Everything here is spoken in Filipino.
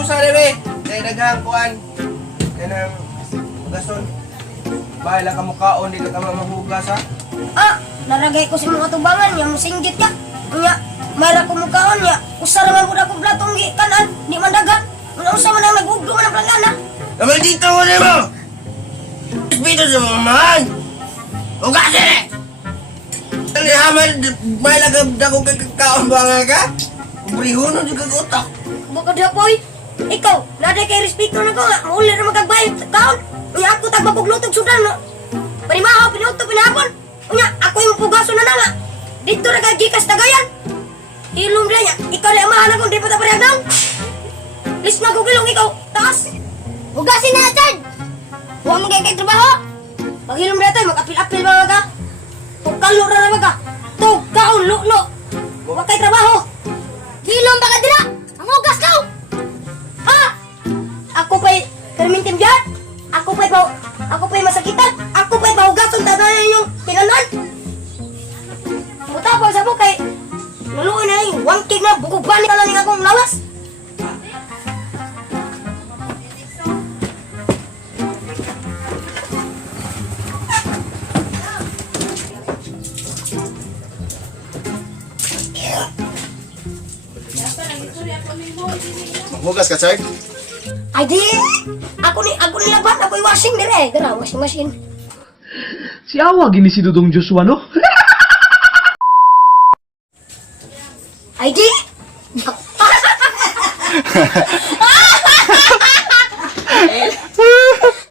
busa rin kaya daghang kuan. Kaya nang hugason. Bahay lang kamukhaon, di ka mahugas ha. Naragay ko sa mga tubangan niya, musinggit ka. Nya, mayra ko mukhaon niya. Usar man po na ko platong kanan, di man dagat. Usa man ang nagugdo man ang plangana. Naman dito mo na mo! Dito sa mga mahal! Hugasin eh! Ang haman, may lagab kakaon ba nga ka? Ubrihunon yung kagutok. Bukod na po'y, ikaw, naday kay respeto na ko nga, mauli na magkagbayad kaon. Unya ako tagmapuglutog sudan, no? Panimahaw, pinuto, pinahapon. Unya, ako yung pugaso na nga. Dito na kagikas tagayan. Hilom na niya, ikaw na amahan ako, di pa taparehag down. Lis na ko kilong ikaw, taas. Hugasin na, Chad! Huwag magiging kay trabaho. Pag hilom na tayo, mag-apil-apil ba ka? Tugkalo na naman ka. Tugkaon, lulo. Huwag kay trabaho. Hilom ba ka dira? Ang hugas ka! Ako pa'y permintim dyan. Ako pa'y masakitan. Ako pa'y mahugason tanayan yung tinanan. Mutapang sa mo kay naluoy na yung wangkig na bukugban na lang akong lawas. Hugas ka, Chard? Ay di! Ako ni laban. Ako'y washing dire. Gara, washing machine. Si Awa gini si Dudong Joshua, no? Ay di!